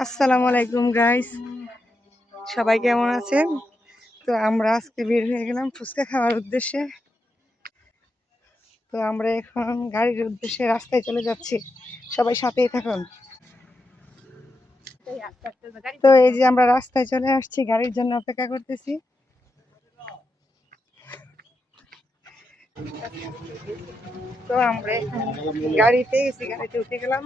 আসসালামু আলাইকুম গাইস, সবাই কেমন আছেন? তো আমরা আজকে বের হয়ে গেলাম ফুচকা খাওয়ার উদ্দেশ্যে। তো আমরা এখন গাড়ির উদ্দেশ্যে রাস্তায় চলে যাচ্ছি, সবাই সাথেই থাকুন। তো এই যে আমরা রাস্তায় চলে আসছি, গাড়ির জন্য অপেক্ষা করতেছি। তো আমরা এখন গাড়িতে এসে গাড়িতে উঠে গেলাম।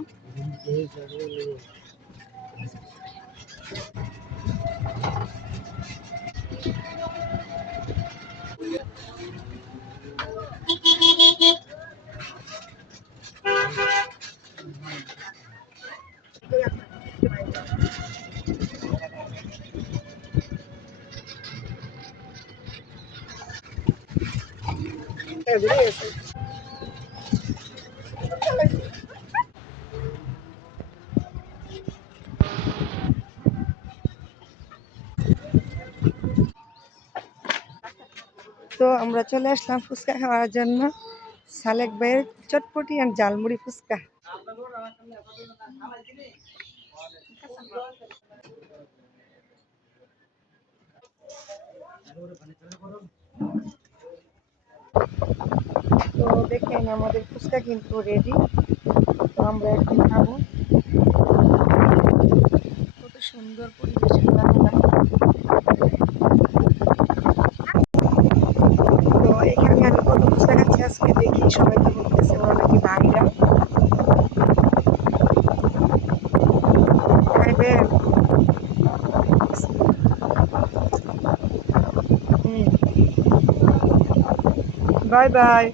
তো আমরা চলে আসলাম ফুচকা খাওয়ার জন্য, সালেক ভাইয়ের চটপটি আর ঝালমুড়ি ফুচকা। তো দেখেন আমাদের ফুচকা কিন্তু রেডি। তো আমরা এখন খাবো। কত সুন্দর পরিবেশের রান্না। তো এখানে আমি কত ফুচকা খাচ্ছি আজকে, দেখি সবাই তো বলতেছে ওরা নাকি ভাইরাল। খাইবেন? Bye bye.